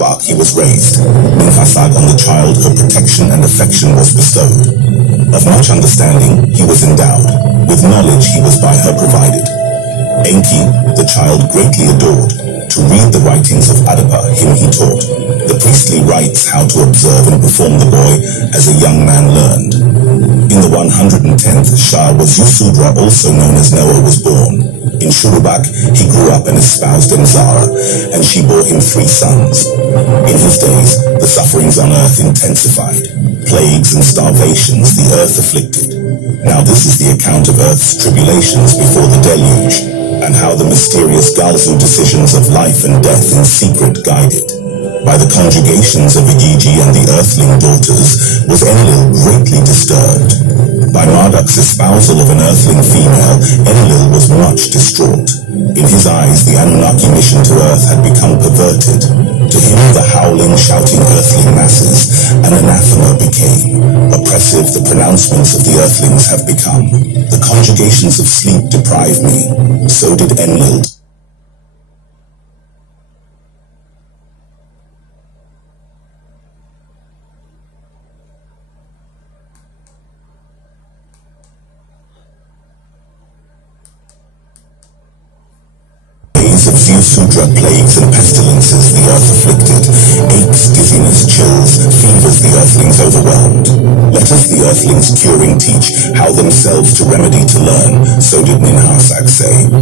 Shurubak he was raised. In Fasag on the child her protection and affection was bestowed. Of much understanding he was endowed. With knowledge he was by her provided. Enki, the child greatly adored. To read the writings of Adapa, him he taught. The priestly rites how to observe and perform the boy as a young man learned. In the 110th Shah was Yusudra, also known as Noah, was born. In Shurubak he grew up and espoused Emzara, and she bore him 3 sons. In his days the sufferings on earth intensified. Plagues and starvations the earth afflicted. Now this is the account of earth's tribulations before the deluge, and how the mysterious Galzu decisions of life and death in secret guided. By the conjugations of Igigi and the earthling daughters was Enlil greatly disturbed. By Marduk's espousal of an earthling female, Enlil was much distraught. In his eyes the Anunnaki mission to earth had become perverted. To him the howling, shouting earthling masses an anathema became. Oppressive the pronouncements of the earthlings have become. The conjugations of sleep deprive me. So did Enlil. Of Zeusudra, plagues and pestilences the earth afflicted, aches, dizziness, chills, fevers the earthlings overwhelmed. Let us the earthlings curing teach how themselves to remedy to learn, so did Ninhasak say.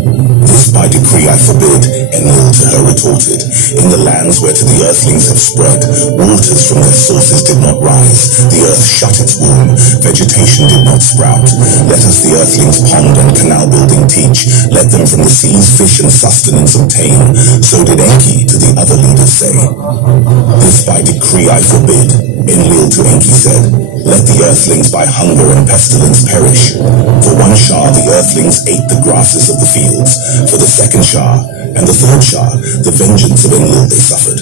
This by decree I forbid, Enlil to her retorted. In the lands where to the earthlings have spread, waters from their sources did not rise, the earth shut its womb, vegetation did not sprout. Let us the earthlings pond and canal building teach, let them from the seas fish and sustenance obtain, so did Enki to the other leaders say. This by decree I forbid, Enlil to Enki said, let the earthlings by hunger and pestilence perish. For 1 Shah the earthlings ate the grasses of the fields, for the 2nd Shah and the 3rd Shah the vengeance of Enlil they suffered.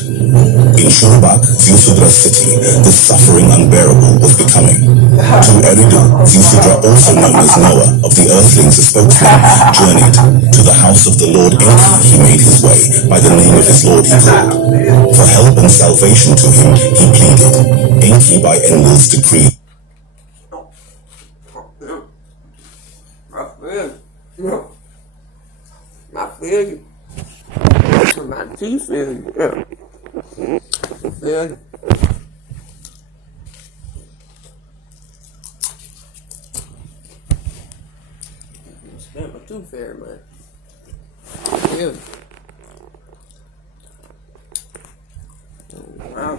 In Shurubak, Zeusudra city, the suffering unbearable was becoming. To Eridu, Zeusudra, also known as Noah, of the earthlings a spokesman, journeyed. To the house of the Lord Enki he made his way, by the name of his Lord he called. For help and salvation to him he pleaded. Enki by Enlil's decree. I feel you. My teeth feel you. Yeah. I feel you. I spent my tooth fairy, man. I feel you. Wow.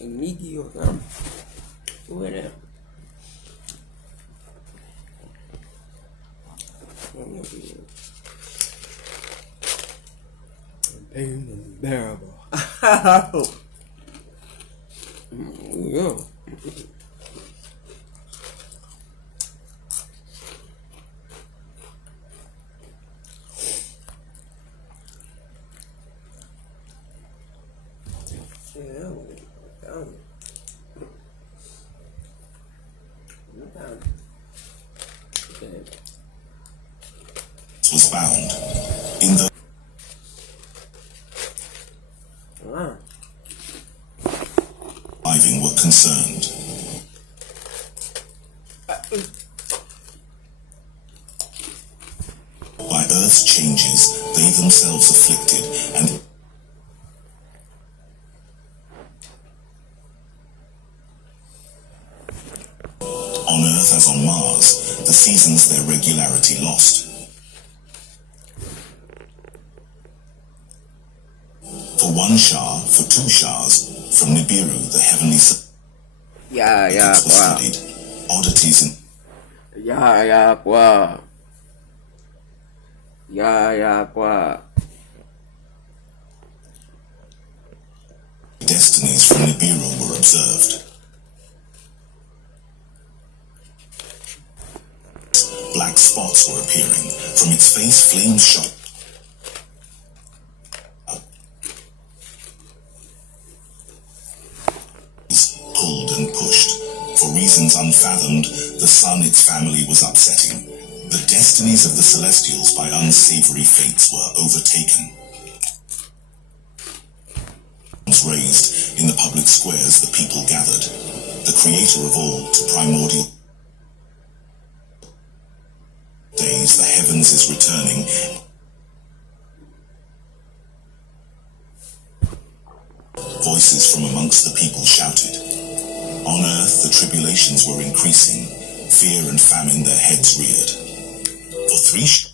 And Nikki or something. Who is that? Pain unbearable. Yeah. Was found in the living were concerned. By earth's changes they themselves afflicted, and on earth as on Mars the seasons their regularity lost. For 1 Shah, for 2 Shahs, from Nibiru, the heavenly were studied, oddities in destinies from Nibiru were observed. Black spots were appearing, from its face flames shot. Pulled and pushed. For reasons unfathomed, the sun its family was upsetting. The destinies of the celestials by unsavory fates were overtaken. was raised, in the public squares the people gathered. The creator of all, to primordial days, the heavens is returning. Voices from amongst the people shouted. On earth the tribulations were increasing, fear and famine their heads reared. For 3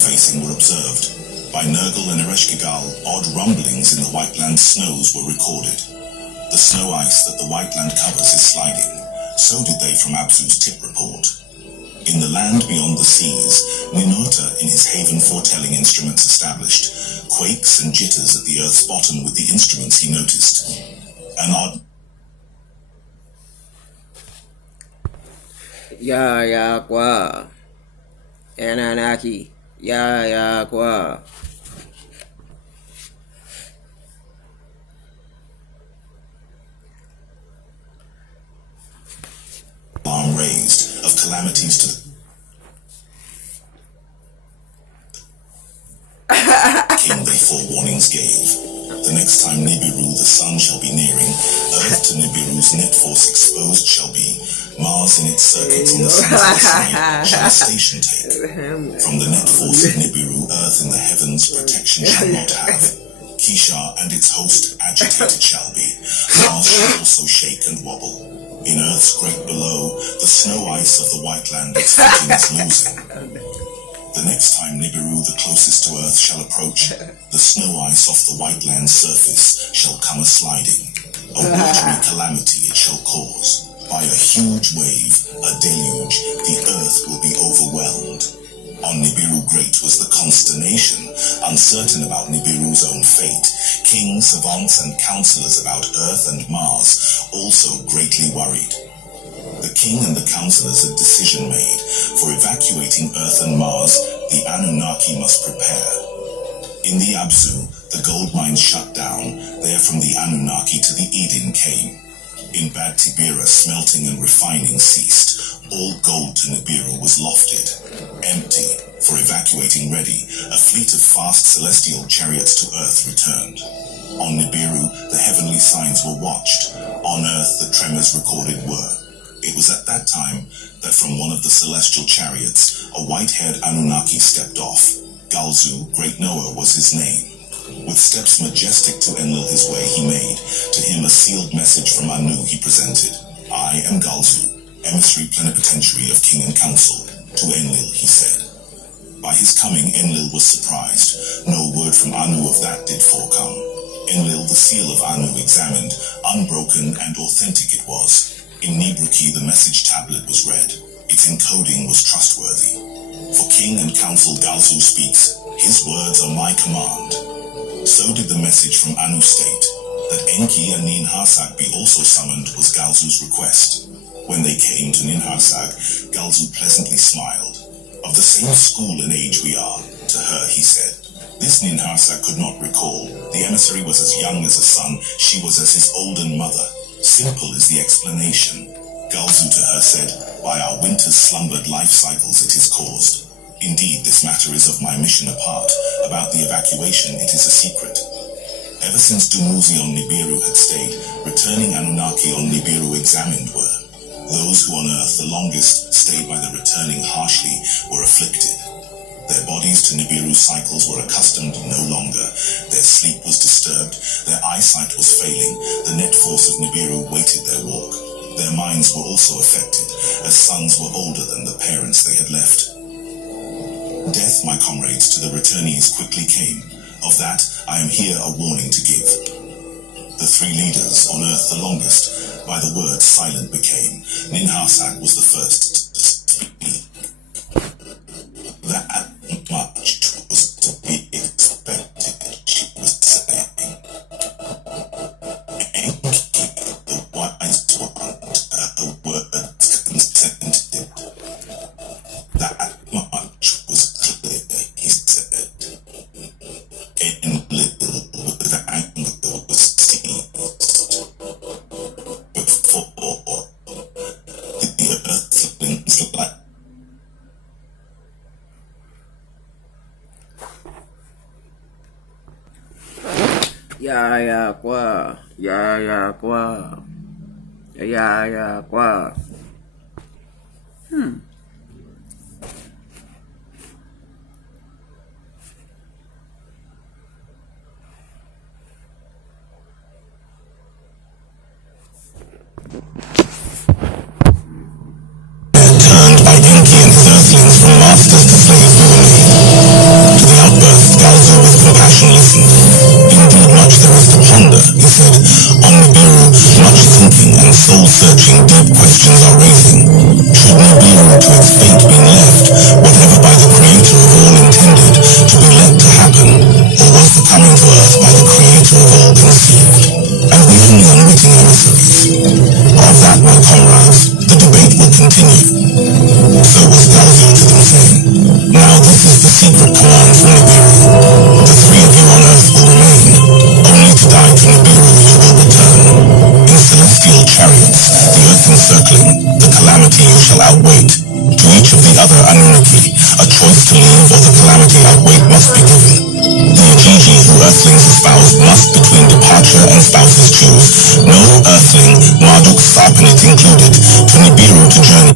facing were observed. By Nergal and Ereshkigal, odd rumblings in the Whiteland snows were recorded. The snow ice that the Whiteland covers is sliding. So did they from Abzu's tip report. In the land beyond the seas, Ninurta in his haven foretelling instruments established, quakes and jitters at the earth's bottom with the instruments he noticed. An odd Ya kwa Anunnaki Ya kwa alarm raised of calamities to the king they forewarnings gave. The next time Nibiru the sun shall be nearing, earth to Nibiru's net force exposed shall be. Mars in its circuits on the sun's side shall a station take. From the net force of Nibiru, earth in the heavens protection shall not have. Kishar and its host agitated shall be. Mars shall also shake and wobble. In earth's great below, the snow ice of the Whiteland its footing is losing. The next time Nibiru the closest to earth shall approach, the snow ice off the Whiteland's surface shall come a-sliding. A watery calamity it shall cause. By a huge wave, a deluge, the earth will be overwhelmed. On Nibiru great was the consternation, uncertain about Nibiru's own fate. Kings, savants, and counselors about Earth and Mars also greatly worried. The king and the counselors had decision made. For evacuating Earth and Mars, the Anunnaki must prepare. In the Abzu, the gold mines shut down. There from the Anunnaki to the Eden came. In Bad Tibera, smelting and refining ceased. All gold to Nibiru was lofted. Empty, for evacuating ready, a fleet of fast celestial chariots to Earth returned. On Nibiru, the heavenly signs were watched. On Earth, the tremors recorded were. It was at that time that from one of the celestial chariots, a white-haired Anunnaki stepped off. Galzu, Great Noah, was his name. With steps majestic to Enlil his way he made. To him a sealed message from Anu he presented. I am Galzu, emissary plenipotentiary of king and council. To Enlil he said. By his coming Enlil was surprised. No word from Anu of that did forecome. Enlil the seal of Anu examined. Unbroken and authentic it was. In Nibruki the message tablet was read. Its encoding was trustworthy. For king and council Galzu speaks. His words are my command. So did the message from Anu state. That Enki and Ninhursag be also summoned was Galzu's request. When they came to Ninhursag, Galzu pleasantly smiled. Of the same school and age we are, to her he said. This Ninhursag could not recall. The emissary was as young as a son, she was as his olden mother. Simple is the explanation. Galzu to her said, by our winter's slumbered life cycles it is caused. Indeed, this matter is of my mission apart. About the evacuation, it is a secret. Ever since Dumuzi on Nibiru had stayed, returning Anunnaki on Nibiru examined were. Those who on Earth the longest stayed by the returning harshly were afflicted. Their bodies to Nibiru's cycles were accustomed no longer. Their sleep was disturbed, their eyesight was failing, the net force of Nibiru weighted their walk. Their minds were also affected, as sons were older than the parents they had left. Death, my comrades, to the returnees quickly came. Of that, I am here a warning to give. The 3 leaders, on Earth the longest, by the word silent became. Ninhursag was the first to speak. That much was to be expected, she was saying. Enki, the wise one, to her words consented. That much was clear, he said. Enlil with anger was seized. Before the earthling Ya qua. Ya qua. Ya qua. Turned by Enki and his earthlings from masters to slaves who were made. To the outburst, Galzo with compassion listened. Indeed, much there is to ponder, he said. On Nibiru, much thinking and soul-searching deep questions are raising. Should Nibiru to its fate be left, whatever by the Creator of all intended, to be let to happen, or was the coming to earth by the Creator of all conceived? And we only unwitting emissaries. Of that, my comrades, the debate will continue. So was Galzo to them saying, now this is the secret command from Nibiru. The three of you on earth will remain. Only to die to Nibiru you will return. In celestial chariots, the earth encircling, the calamity you shall outwait. To each of the other Anunnaki, a choice to leave or the calamity outwait must be given. The Ujiji who earthlings espouse must between departure and spouses choose. No earthling, Marduk Sarpanit included, to Nibiru to journey.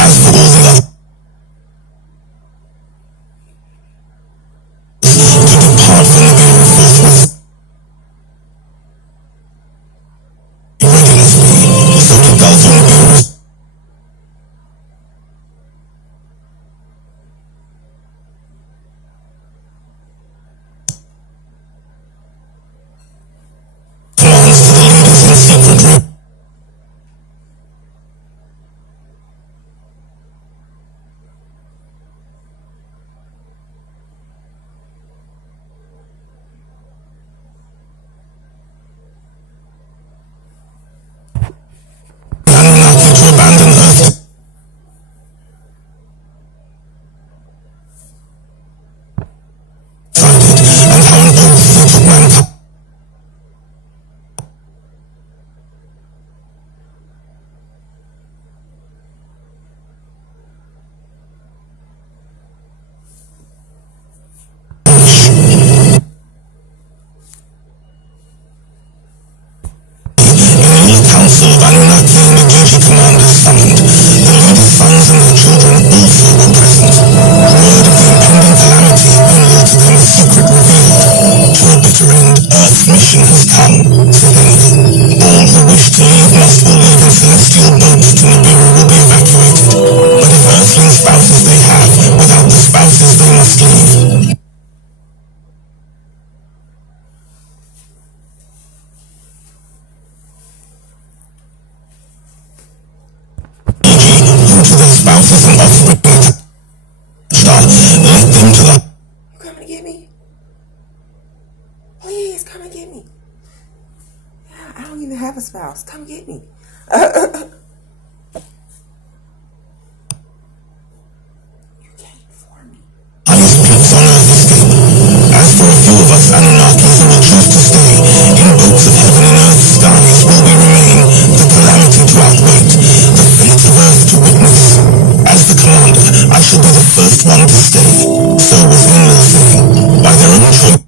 As for all the others, to depart from Nibiru forthwith. Readiness be, so to Galzo Nibiru's commands to the leaders in secret revolution. Anunnaki to abandon Earth decided, and how an oath they took mankind. In the council of Anunnaki and the Ujiji commanders summoned, the leaders' sons and their children also were present. Word of the impending calamity only to them a secret revealed. To a bitter end, Earth's mission has come, said Enki. All who wish to leave must all leave in celestial boats to Nibiru will be evacuated. But if earthling spouses they have, without the spouses they must leave. Who to their spouses and offspring let them to the You coming to get me? Please come and get me. Yeah, I don't even have a spouse. Come get me. You came for me. highest peaks on earth escape. As for a few of us Anunnaki who will choose to stay, in boats of heaven and earth skies will we remain, the calamity to outwait, the fate of earth to witness. As the commander, I shall be the first one to stay. So was Enlil saying, by their own choice.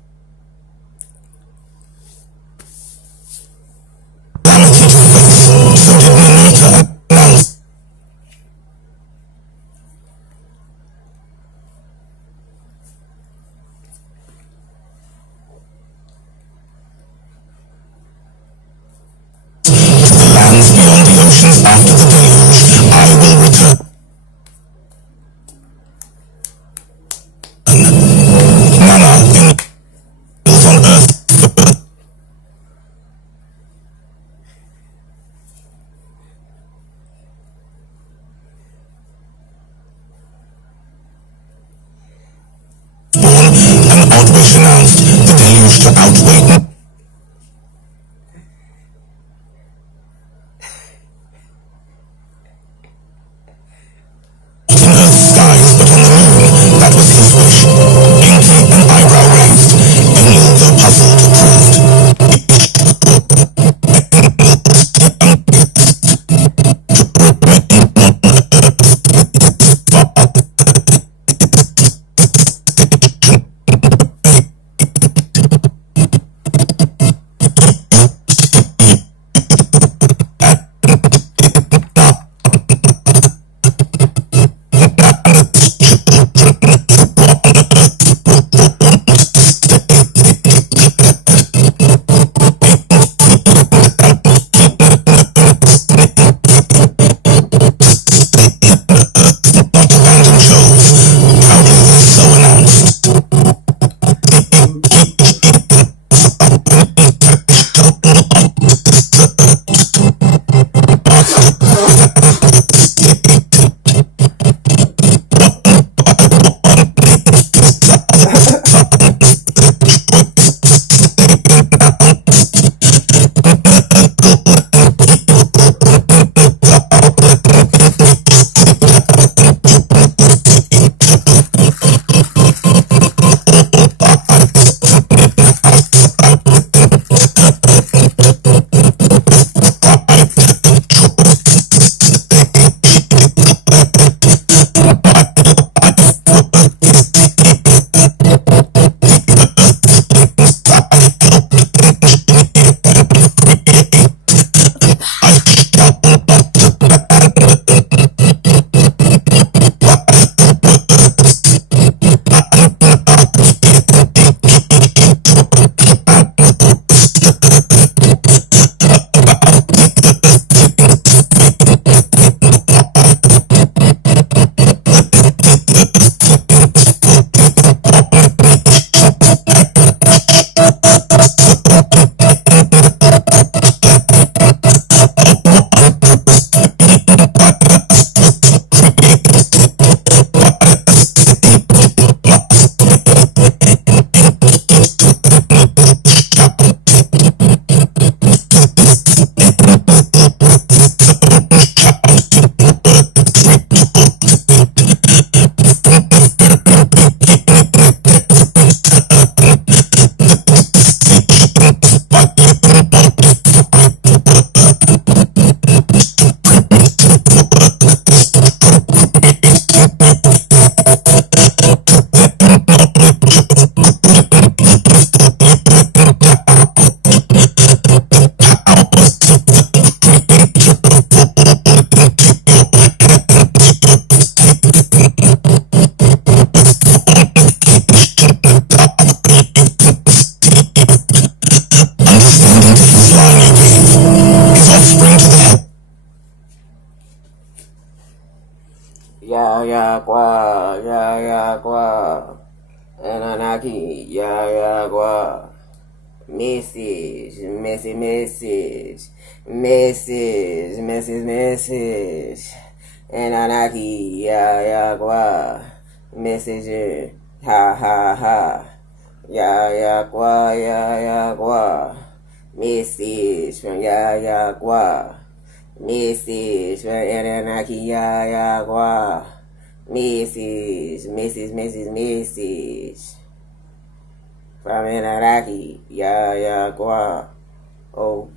Calamity to face, so did Ninurta announce. To the lands beyond the oceans after the deluge, I will return. Nana in on earth. Born, an outwish announced, the deluge to outweigh. In earth's skies, but on the moon, that was his wish. Enki, an eyebrow raised, Enlil, though puzzled, approved. Anunnaki, Yagwa. Message, message. Anunnaki, Yagwa. Messenger, ha. Yagwa. Message from Yagwa. Message from Anunnaki, Yagwa. Message from Anunnaki, Yagwa. Oh.